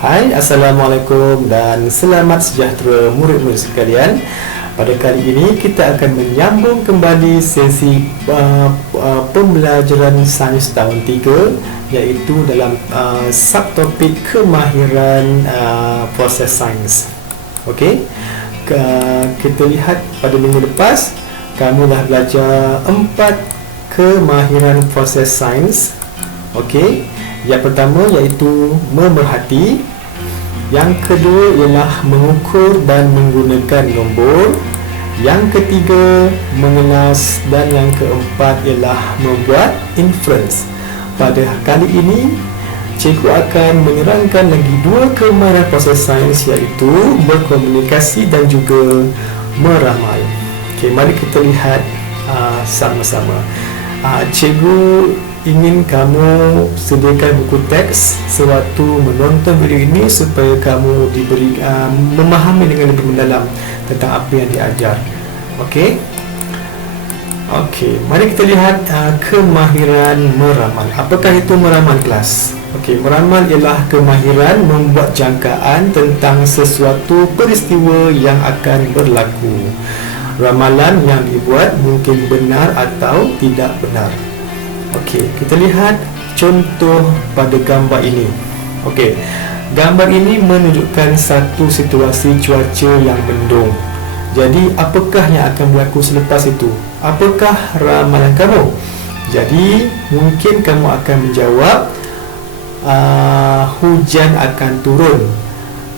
Hai, Assalamualaikum dan selamat sejahtera murid-murid sekalian. Pada kali ini kita akan menyambung kembali sesi pembelajaran sains tahun 3, iaitu dalam subtopik kemahiran proses sains. Okey, kita lihat pada minggu lepas kamu dah belajar 4 kemahiran proses sains. Okey, yang pertama iaitu memerhati, yang kedua ialah mengukur dan menggunakan nombor, yang ketiga mengelas, dan yang keempat ialah membuat inference. Pada kali ini cikgu akan menerangkan lagi 2 kemahiran proses sains, iaitu berkomunikasi dan juga meramal. Okey, mari kita lihat sama-sama. Cikgu ingin kamu sediakan buku teks sewaktu menonton video ini supaya kamu diberi memahami dengan lebih mendalam tentang apa yang diajar. Okey, mari kita lihat kemahiran meramal. Apakah itu meramal, kelas? Okey, meramal ialah kemahiran membuat jangkaan tentang sesuatu peristiwa yang akan berlaku. Ramalan yang dibuat mungkin benar atau tidak benar. Okey, kita lihat contoh pada gambar ini. Okey, gambar ini menunjukkan satu situasi cuaca yang mendung. Jadi, apakah yang akan berlaku selepas itu? Apakah ramalan kamu? Jadi, mungkin kamu akan menjawab hujan akan turun,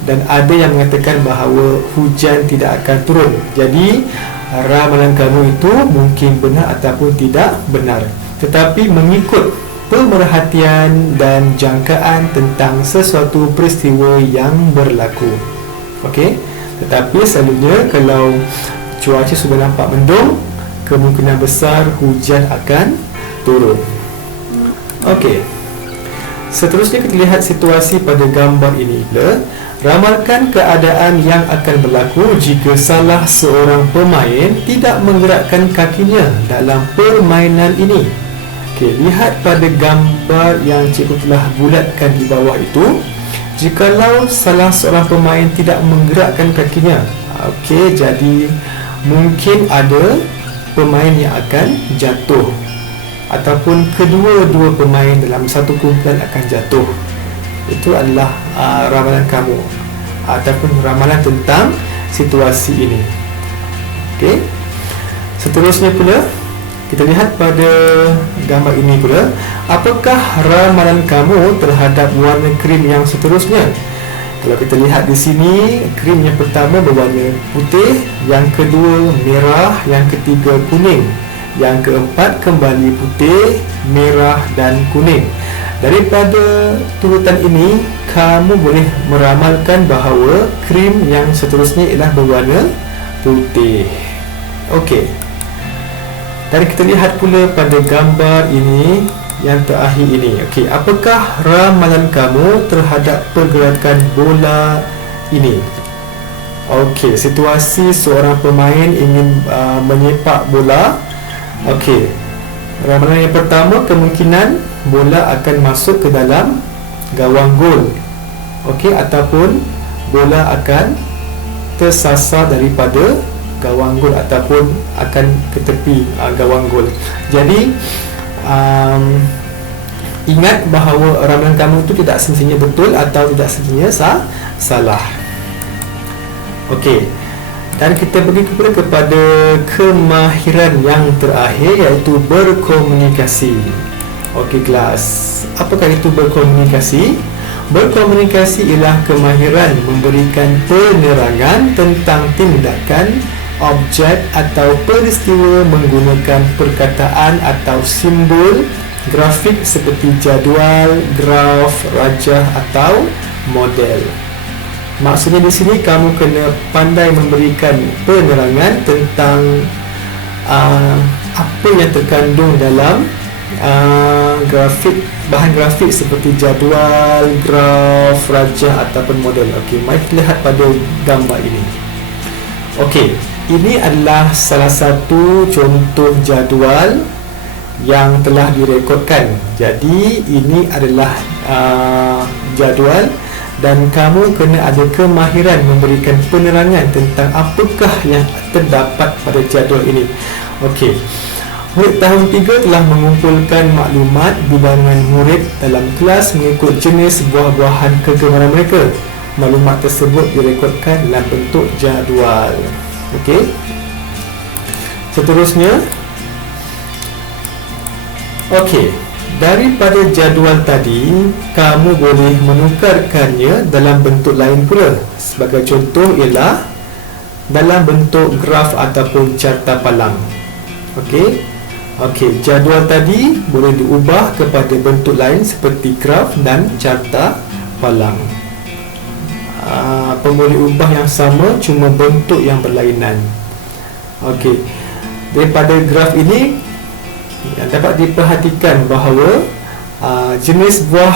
dan ada yang mengatakan bahawa hujan tidak akan turun. Jadi, ramalan kamu itu mungkin benar ataupun tidak benar, tetapi mengikut pemerhatian dan jangkaan tentang sesuatu peristiwa yang berlaku. Okey, tetapi selalunya kalau cuaca sudah nampak mendung, kemungkinan besar hujan akan turun. Okey, seterusnya kita lihat situasi pada gambar ini pula. Ramalkan keadaan yang akan berlaku jika salah seorang pemain tidak menggerakkan kakinya dalam permainan ini. Okey, lihat pada gambar yang cikgu telah bulatkan di bawah itu. Jikalau salah seorang pemain tidak menggerakkan kakinya, okey, jadi mungkin ada pemain yang akan jatuh, ataupun kedua-dua pemain dalam satu kumpulan akan jatuh. Itu adalah ramalan kamu, ataupun ramalan tentang situasi ini. Okey, seterusnya pula kita lihat pada gambar ini pula. Apakah ramalan kamu terhadap warna krim yang seterusnya? Kalau kita lihat di sini, krim yang pertama berwarna putih, yang kedua merah, yang ketiga kuning, yang keempat kembali putih, merah dan kuning. Daripada turutan ini, kamu boleh meramalkan bahawa krim yang seterusnya ialah berwarna putih. Okey, dan kita lihat pula pada gambar ini yang terakhir ini. Okey, apakah ramalan kamu terhadap pergerakan bola ini? Okey, situasi seorang pemain ingin menyepak bola. Okey, ramalan yang pertama, kemungkinan bola akan masuk ke dalam gawang gol. Okey, ataupun bola akan tersasar daripada gawang gol ataupun akan ke tepi gawang gol. Jadi ingat bahawa ramalan kamu itu tidak semestinya betul atau tidak semestinya salah. Okey, dan kita pergi kepada kemahiran yang terakhir, iaitu berkomunikasi. Okey kelas, apakah itu berkomunikasi? Berkomunikasi ialah kemahiran memberikan penerangan tentang tindakan, objek atau peristiwa menggunakan perkataan atau simbol, grafik seperti jadual, graf, rajah atau model. Maksudnya di sini kamu kena pandai memberikan penerangan tentang apa yang terkandung dalam grafik, bahan grafik seperti jadual, graf, rajah ataupun model. Okey, mari kita lihat pada gambar ini. Okey, ini adalah salah satu contoh jadual yang telah direkodkan. Jadi ini adalah jadual dan kamu kena ada kemahiran memberikan penerangan tentang apakah yang terdapat pada jadual ini. Okey. Murid tahun 3 telah mengumpulkan maklumat bilangan murid dalam kelas mengikut jenis buah-buahan kegemaran mereka. Maklumat tersebut direkodkan dalam bentuk jadual. Okey. Seterusnya, okey, daripada jadual tadi, kamu boleh menukarkannya dalam bentuk lain pula. Sebagai contoh ialah dalam bentuk graf ataupun carta palang. Okey. Okey, jadual tadi boleh diubah kepada bentuk lain seperti graf dan carta palang. Boleh ubah yang sama, cuma bentuk yang berlainan. Okey, daripada graf ini dapat diperhatikan bahawa jenis buah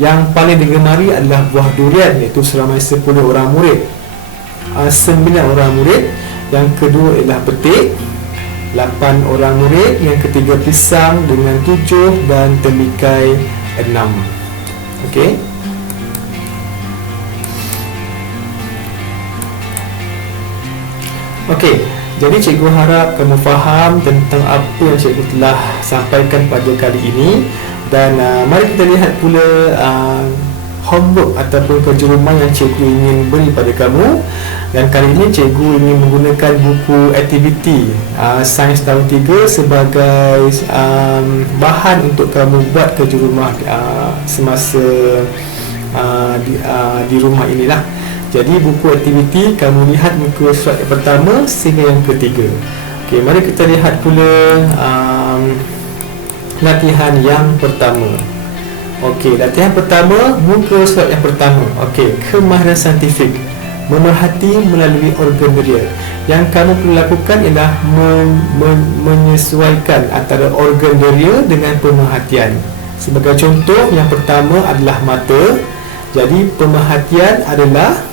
yang paling digemari adalah buah durian, iaitu seramai 10 orang murid. 9 orang murid. Yang kedua ialah betik, 8 orang murid. Yang ketiga pisang dengan 7 dan tembikar 6. Okey. Okey, jadi cikgu harap kamu faham tentang apa yang cikgu telah sampaikan pada kali ini. Dan mari kita lihat pula homework ataupun kerja rumah yang cikgu ingin beri pada kamu. Dan kali ini cikgu ingin menggunakan buku aktiviti Sains tahun 3 sebagai bahan untuk kamu buat kerja rumah semasa di rumah inilah. Jadi buku aktiviti, kamu lihat muka surat yang pertama sehingga yang ketiga. Okey, mari kita lihat pula latihan yang pertama. Okey, latihan pertama, muka surat yang pertama. Okey, kemahiran saintifik, memerhati melalui organ deria. Yang kamu perlu lakukan ialah menyesuaikan antara organ deria dengan pemerhatian. Sebagai contoh, yang pertama adalah mata. Jadi pemerhatian adalah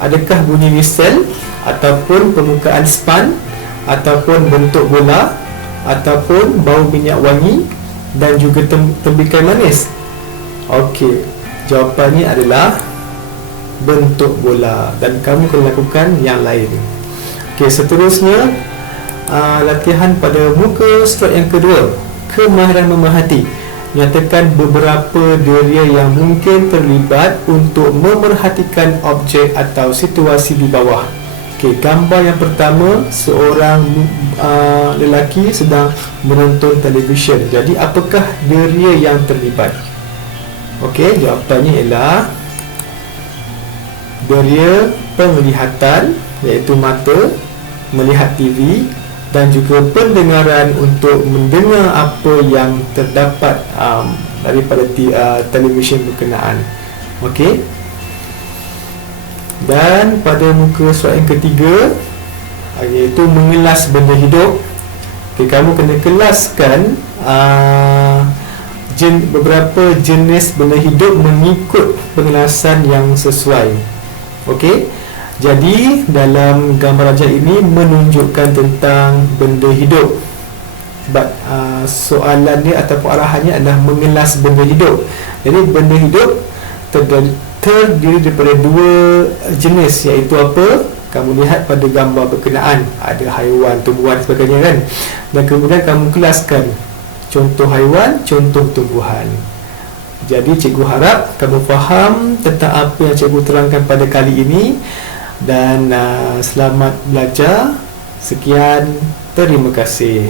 adakah bunyi whistle ataupun permukaan span ataupun bentuk bola ataupun bau minyak wangi dan juga tembikai manis. Okey, jawapannya adalah bentuk bola dan kamu kena lakukan yang lain. Okey, seterusnya latihan pada muka surat yang kedua, kemahiran memerhati. Nyatakan beberapa deria yang mungkin terlibat untuk memerhatikan objek atau situasi di bawah. Okey, gambar yang pertama, seorang lelaki sedang menonton televisyen. Jadi apakah deria yang terlibat? Okey, jawapannya ialah deria penglihatan, iaitu mata melihat TV, dan juga pendengaran untuk mendengar apa yang terdapat daripada televisyen berkenaan. Okey. Dan pada muka surat yang ketiga, iaitu mengelas benda hidup. Okey, kamu kena kelaskan beberapa jenis benda hidup mengikut pengelasan yang sesuai. Okey. Jadi dalam gambar rajah ini menunjukkan tentang benda hidup. Sebab soalan dia ataupun arahannya adalah mengelas benda hidup. Jadi benda hidup terdiri daripada dua jenis, iaitu apa? Kamu lihat pada gambar berkenaan, ada haiwan, tumbuhan sebagainya kan. Dan kemudian kamu kelaskan contoh haiwan, contoh tumbuhan. Jadi cikgu harap kamu faham tentang apa yang cikgu terangkan pada kali ini. Dan selamat belajar. Sekian, terima kasih.